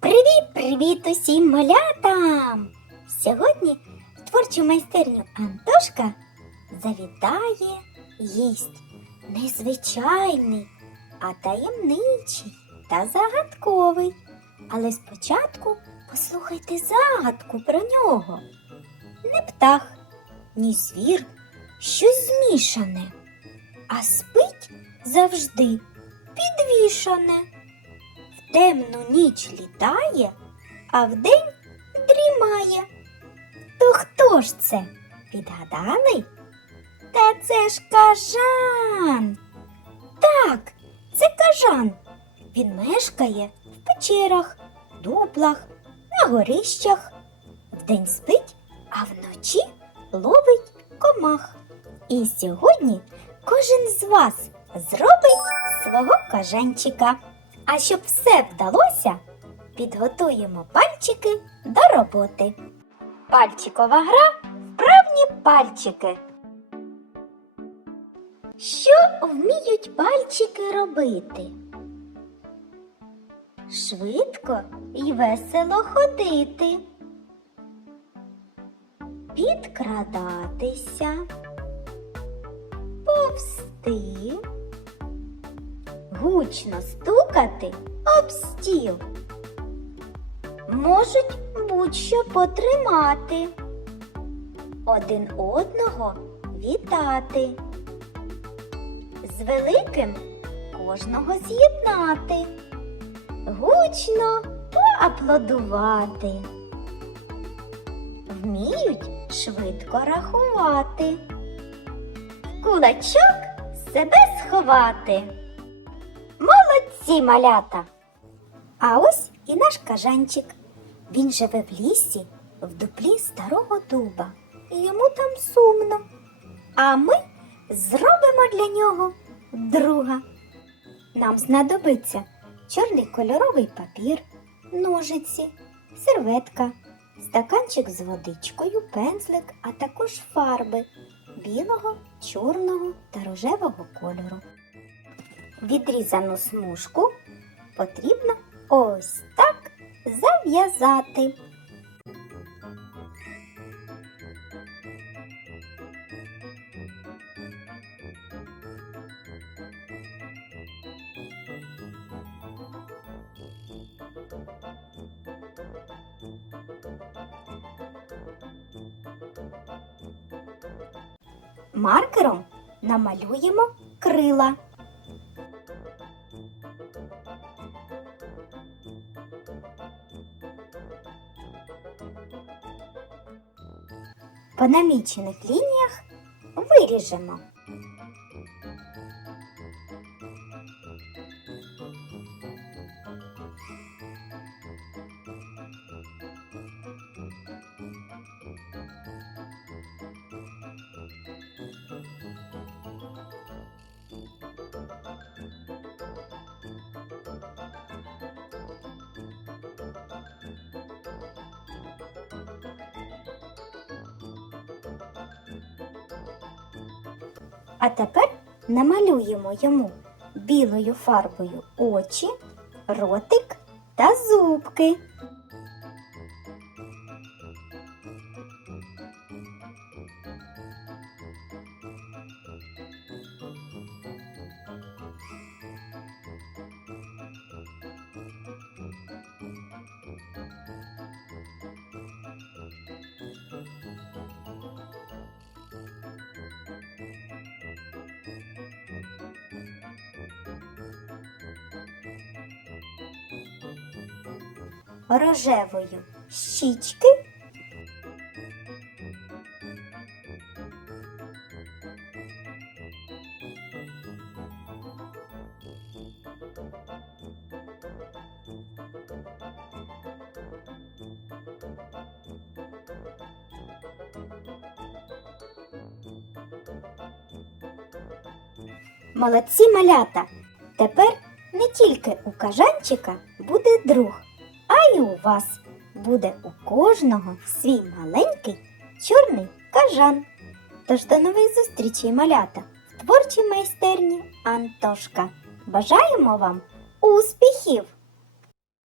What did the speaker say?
Привіт, привіт усім малятам! Сьогодні в творчу майстерню Антошка завітає їсть незвичайний, а таємничий та загадковий. Але спочатку послухайте загадку про нього. Не птах, ні звір, щось змішане, а спить завжди підвішане. В темну ніч літає, а вдень дрімає. То хто ж це? Підгаданий? Та це ж кажан. Так, це кажан. Він мешкає в печерах, дуплах, на горищах. Вдень спить, а вночі ловить комах. І сьогодні кожен з вас зробить свого кажанчика. А щоб все вдалося, підготуємо пальчики до роботи. Пальчикова гра вправні пальчики. Що вміють пальчики робити? Швидко і весело ходити, підкрадатися, повсти, гучно стукати об стіл. Можуть будь-що потримати, один одного вітати, з великим кожного з'єднати, гучно поаплодувати. Вміють швидко рахувати, кулачок себе сховати. Молодці малята! А ось і наш кажанчик. Він живе в лісі, в дуплі старого дуба. Йому там сумно. А ми зробимо для нього друга. Нам знадобиться чорний кольоровий папір, ножиці, серветка, стаканчик з водичкою, пензлик, а також фарби білого, чорного та рожевого кольору. Відрізану смужку потрібно ось так зав'язати. Маркером намалюємо крила. По намічених лініях виріжемо. А тепер намалюємо йому білою фарбою очі, ротик та зубки. Рожевою щічки. Молодці малята! Тепер не тільки у кажанчика буде друг, а й у вас буде у кожного свій маленький чорний кажан. Тож до нових зустрічей, малята, в творчій майстерні Антошка. бажаємо вам успіхів!